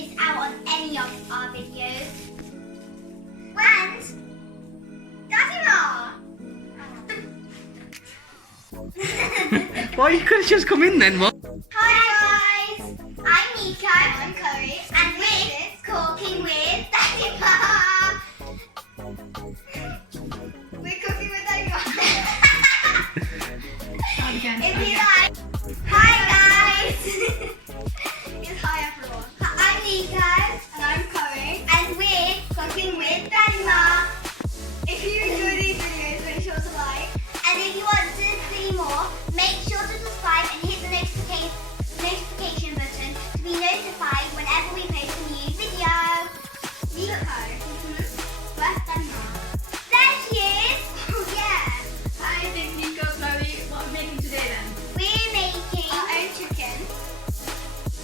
miss out on any of our videos. And Daddy Ma! Well, you could have just come in then, what? Hi guys! I'm Nico. I'm Chloe. And we're cooking with Daddy Ma! We're cooking with Daddy Ma! If you like. Hi guys! It's hi everyone. I'm Nico. And I'm Chloe. And we're cooking with Daddy Ma! If you enjoy these videos, make sure to like. And if you want to see more, make sure to subscribe and hit the notification button to be notified whenever we post a new video. Nico. Where's Daddy Ma? There she is! Oh yeah! Hi, this is Nico, Chloe. What are we making today then? We're making our own chicken.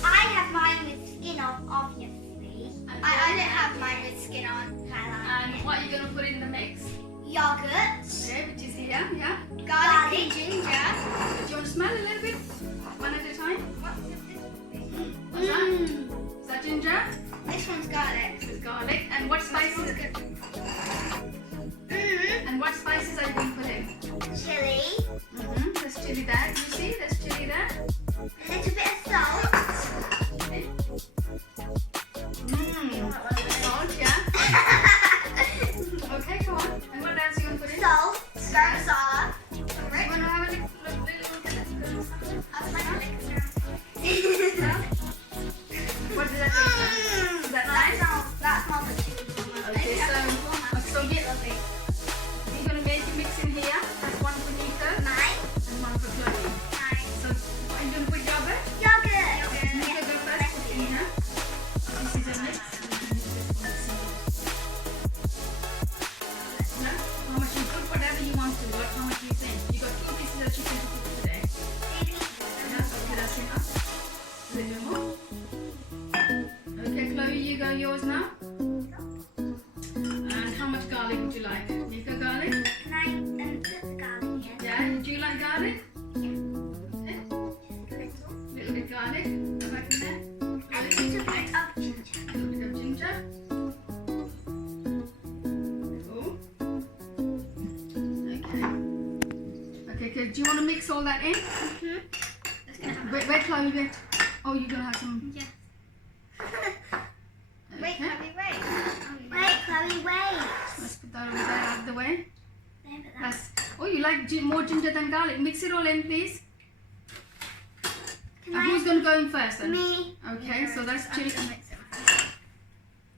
I have mine with skin off, obviously. I don't have mine with skin on. And what are you going to put in the mix? Yogurt, Okay, which is here, yeah? garlic and ginger. Do you want to smell a little bit? One at a time? What's that? Is that ginger? This one's garlic. This is garlic. And what spices? And what spices are you going to put in? Chili, There's chili there. You see? There's chili there. a little bit of salt. Okay. Salt, yeah? Okay, go on. And what else you want to put in? Salt, garam masala. You want to have a little What does that taste like? Is that nice? That smells like chili. Okay, so you're going to make a mix in here. That's one for Nico Mine. and one for Chloe. So, are you going to put yogurt? Yogurt. Nico, go first. Put it in here. This is a mix. No? How much you put? Whatever you want to. How much do you think? You got 2 pieces of chicken to cook today. Yeah, okay, that's enough. A little more. Okay, Chloe, you go yours now. And how much garlic would you like? Nico, garlic? Can I put the garlic in? Yeah, do you like garlic? Okay, Little. little bit garlic. Go back in there. And a little bit of ginger. A little bit of ginger. Cool. Okay. Okay, do you want to mix all that in? Wait, Chloe, wait. Oh, you're going to have some... Yeah. Okay. Chloe, wait. Wait, Chloe, wait. Let's put that over there out of the way. There, put that. That's, oh, you like more ginger than garlic. Mix it all in, please. Can Who's going to go in first then? Me. Okay, so that's chili.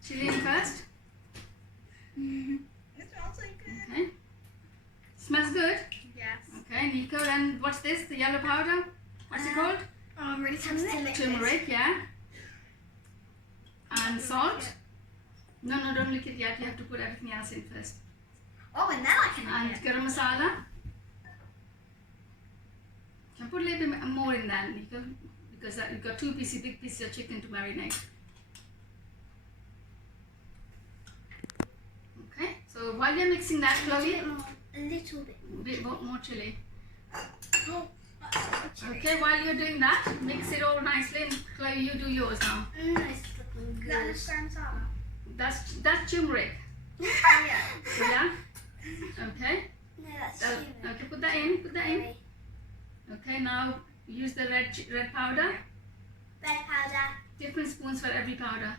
Chili in first. It smells so good. Okay. Smells good. Yes. Okay, Nico, and what's this? The yellow powder? What's it called? Oh, I'm really tempted to lick Turmeric, yeah. And salt. No, don't lick it yet. You have to put everything else in first. Oh, and then I can And garam masala. Can put a little bit more in there, Nico, because you've got 2 big pieces of chicken to marinate. Okay, so while you're mixing that, Chloe, A little bit more. a bit more chili. Oh, Okay, while you're doing that, mix it all nicely, and Chloe, you do yours now. it's looking good. That is garam masala. That's turmeric. Yeah. Yeah. Okay. No, that's Okay, put that in. Okay, now use the red powder. Red powder. Different spoons for every powder.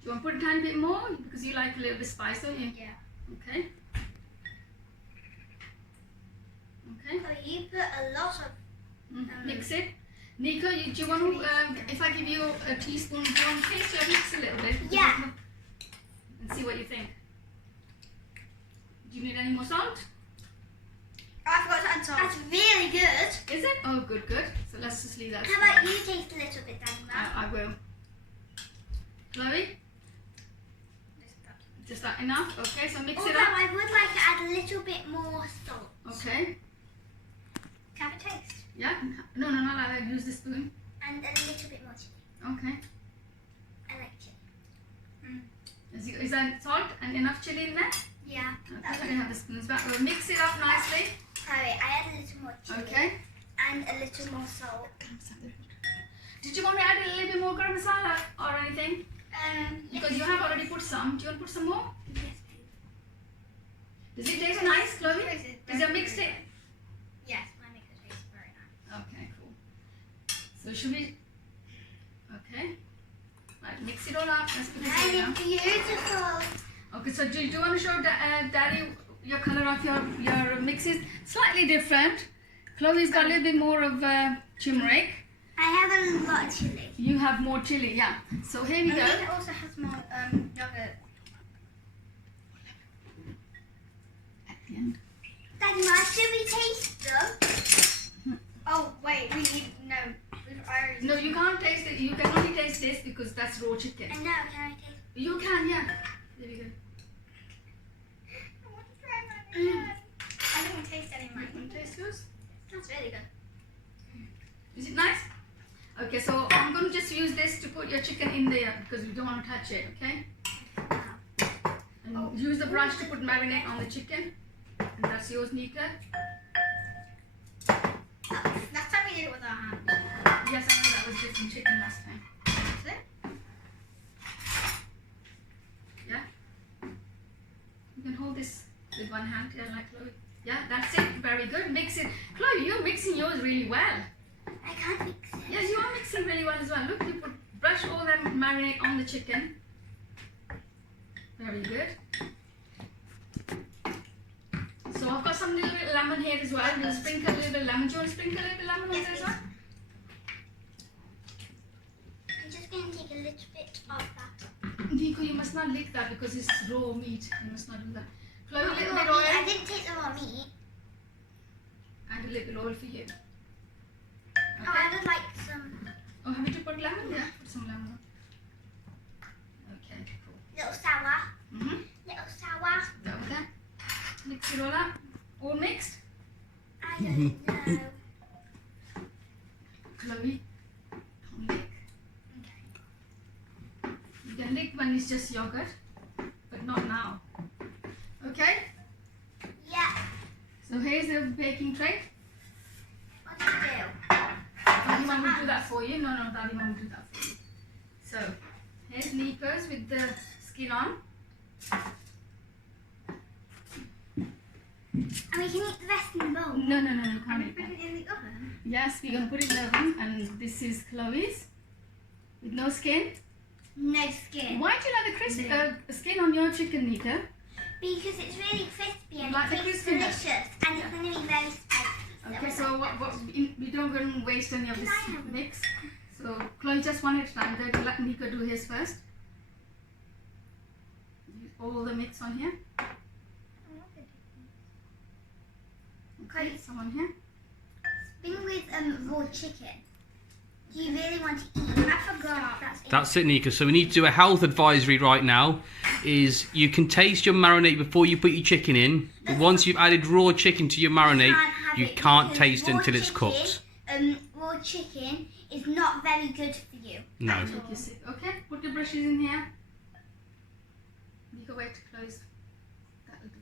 Do you want to put a tiny bit more because you like a little bit spice, don't you? Yeah. Okay. Okay. So you put a lot of. Mix it. Nico, do you want to? If I give you a teaspoon, do you want to taste it? Mix a little bit. Yeah. And see what you think. Do you need any more salt? I forgot to add salt. That's really good. Is it? Oh, good. So let's just leave that. How about you taste a little bit, Daddy Ma? I will. Chloe, just that enough? Okay, so mix it Although up. I would like to add a little bit more salt. Okay. Can I have a taste? Yeah? No, not like that. Use the spoon. And a little bit more chili. Okay. I like chili. Is that salt and enough chili in there? Yeah. Okay, you can have the spoons back. We'll mix it up nicely. Sorry, I add a little more chili. Okay. And a little more salt. Did you want me to add a little bit more garam masala or anything? Because you have already put some. Do you want to put some more? Yes, Does it taste nice, Chloe? Is your mix it? yes, my mixer tastes very nice. Okay, cool. So should we? Okay. Right, mix it all up. Let's put this And in now. it's beautiful. Okay, so do you want to show Daddy your color of your mixes? Slightly different. Chloe's got a little bit more of turmeric. I have a lot of chili. You have more chili, yeah. So here we And go. it also has more yogurt. At the end. Daddy, Ma, should we taste them? Oh, wait, we need, no. No, you can't taste it. You can only taste this because that's raw chicken. And now, can I taste? You can, yeah. There we go. I want to try mine again. I didn't taste any of You mine. want to taste yours? That's really good. Is it nice? Okay, so I'm going to just use this to put your chicken in there because we don't want to touch it, okay? And use the brush to put marinade on the chicken. And that's yours, Nika. Last time we did it with our hands. Yes, I know that was different chicken last time. Is it? Yeah? You can hold this with one hand, yeah, like Chloe. Yeah, that's it. Very good. Mix it. Chloe, you're mixing yours really well. I can't mix it. Yes, you are mixing really well as well. Look, you put brush all that marinade on the chicken. Very good. So I've got some little bit of lemon here as well. We'll sprinkle a little bit of lemon. Do you want to sprinkle a little bit of lemon on Yes, there as please. well? I'm just going to take a little bit of that. Nico, you must not lick that because it's raw meat. You must not do that. Chloe, a little bit Raw oil. meat. I didn't take the raw meat. And a little bit oil for you. Oh, I would like some Oh, have you to put lemon? Yeah, put some lemon. Okay, cool. little sour. Mm-hmm. Little sour. Over there. Mix it all up. All mixed. I don't know. Chloe, don't lick. You can lick when it's just yogurt, but not now. Okay? Yeah. So here's the baking tray. What do you do? Daddy mom will do that for you. No, Daddy mom will do that for you. So here's Nico's with the skin on. And we can eat the rest in the bowl. No, you Are can't we eat putting that. it in the oven? Yes, we're gonna put it in the oven, and this is Chloe's with no skin. No skin. Why do you like the crisp skin on your chicken, Nika? Because it's really crispy and Like the it tastes crispiness? delicious. And it's going to be very spicy. Okay, so we don't going to waste any of this Can I have it? mix. So Chloe, just one at a time. Then let Nika do his first. Use all the mix on here. Okay, some on here. Being with raw chicken. Do you really want to eat? I forgot. That's it, Nika. So we need to do a health advisory right now. Is you can taste your marinade before you put your chicken in. But once you've added raw chicken to your marinade, you can't taste it until it's cooked. Raw chicken is not very good for you. No. Take your sip. Okay, put the brushes in here. Nika, wait to close. That'll do.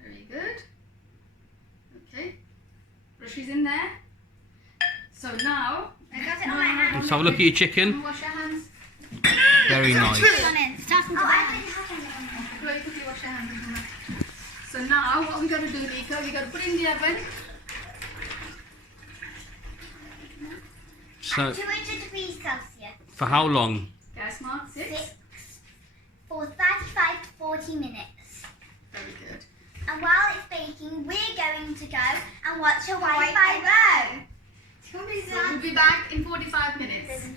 Very good. Okay, brushes in there. So now, I got it on my hand. Let's have a look at your chicken. wash your hands. Very nice. Oh, I didn't have any on there. Chloe, quickly wash your hands. So now, what we got to do, Nika, we got to put it in the oven. So 200 degrees Celsius. for how long? Gas mark 6. 6 for 35 to 40 minutes. Very good. And while it's baking, we're going to go and watch a Wi-Fi row. So we'll be back in 45 minutes.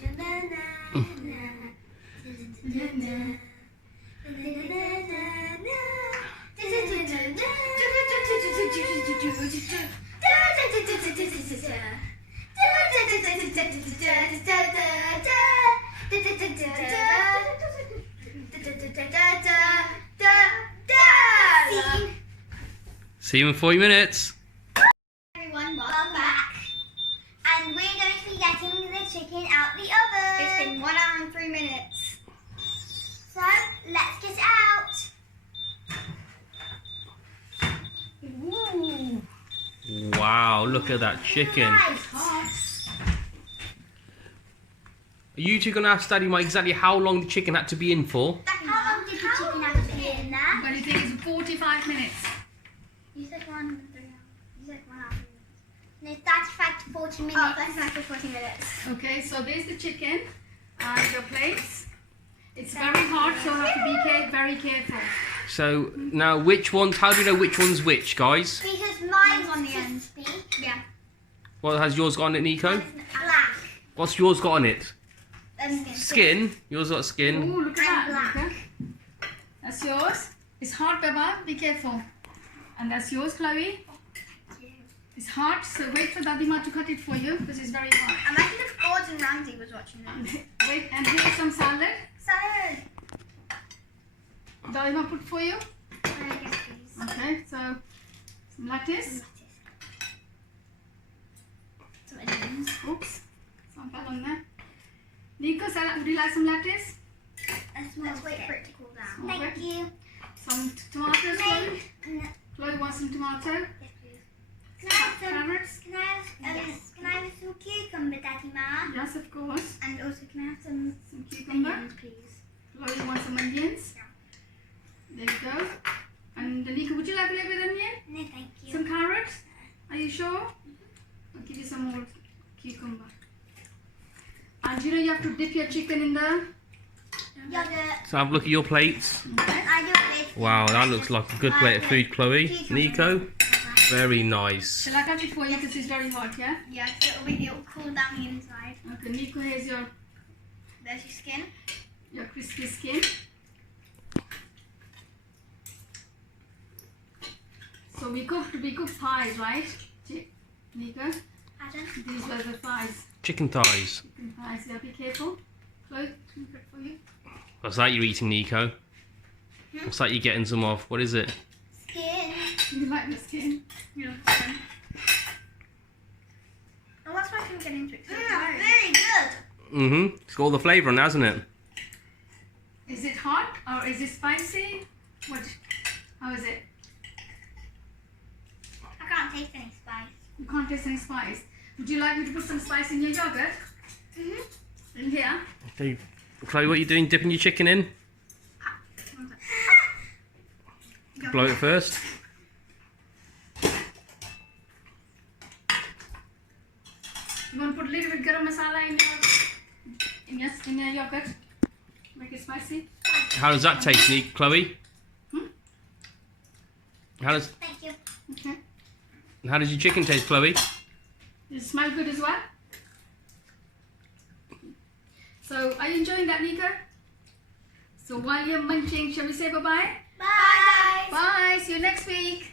See you in 40 minutes. Everyone, welcome back. And we're going to be getting the chicken out the oven. It's been 1 hour and 3 minutes. So, let's get it out. Ooh, Wow, look at that chicken. Right. hot. Are you two gonna ask Daddy Ma exactly how long the chicken had to be in for? How long did the chicken have to be in there? But it takes 45 minutes. You said 1 and 3 hours. You said 1 hour. No, 35 to 40 minutes. Oh, 35 to 40 minutes. Okay, so there's the chicken and your plates. It's very hot, so you have to be very careful. So now, which ones? How do you know which one's which, guys? Because mine's on the end. Yeah. What has yours got on it, Nico? Black. What's yours got on it? And Skin. Yours got skin. Oh, look at And that. black. Luca. That's yours. It's hot, Baba. Be careful. And that's yours, Chloe. It's hot, so wait for Daddy Ma to cut it for you because it's very hot. Imagine if Gordon Ramsay was watching this. Wait, and here's some salad. Salad. Daddy Ma put for you. Yes, please. Okay, so some lettuce. Some onions. Oops, some fell on there. Nico, salad. Would you like some lettuce? Let's wait for it to cool down. Okay. Thank you. Some tomatoes, Chloe. No. Chloe wants some tomato. Yes, please. Can I have some? Carrots. Can I have? Can I have some cucumber, Daddy Ma? Yes, of course. And also, can I have some Some cucumber. onions, please? Chloe wants some onions. There you go. And Nico, would you like a little bit of onion? No, thank you. Some carrots? Are you sure? I'll give you some more cucumber. And you know you have to dip your chicken in the... Yogurt. So have a look at your plates. Okay. I do it. Wow, that looks like a good plate of food, Chloe. Nico, very nice. Shall I cut it for you because it's very hot, yeah? Yeah, so it'll cool down the inside. Okay, Nico, here's your There's your skin. crispy skin. So we cooked thighs, right? Nico, Pardon? these were the thighs. Chicken thighs. Chicken thighs, yeah, be careful. Chloe, let me cut for you. What's that you're eating, Nico? What's that you're getting some of? What is it? Skin. You like the skin? Yeah. Oh, that's why I couldn't get into it. Very good. It's got all the flavour on it, hasn't it? Is it hot or is it spicy? What? How is it? I can't taste any spice. You can't taste any spice. Would you like me to put some spice in your yogurt? In here? Okay. Chloe, what are you doing? Dipping your chicken in? Blow it first. You want to put a little bit garam masala in your yogurt? Make it spicy? How does that taste, Nick? Chloe? How Thank you. Okay. does your chicken taste, Chloe? Does it smell good as well? So, are you enjoying that, Nico? So while you're munching, shall we say bye-bye? Bye, guys. Bye, see you next week.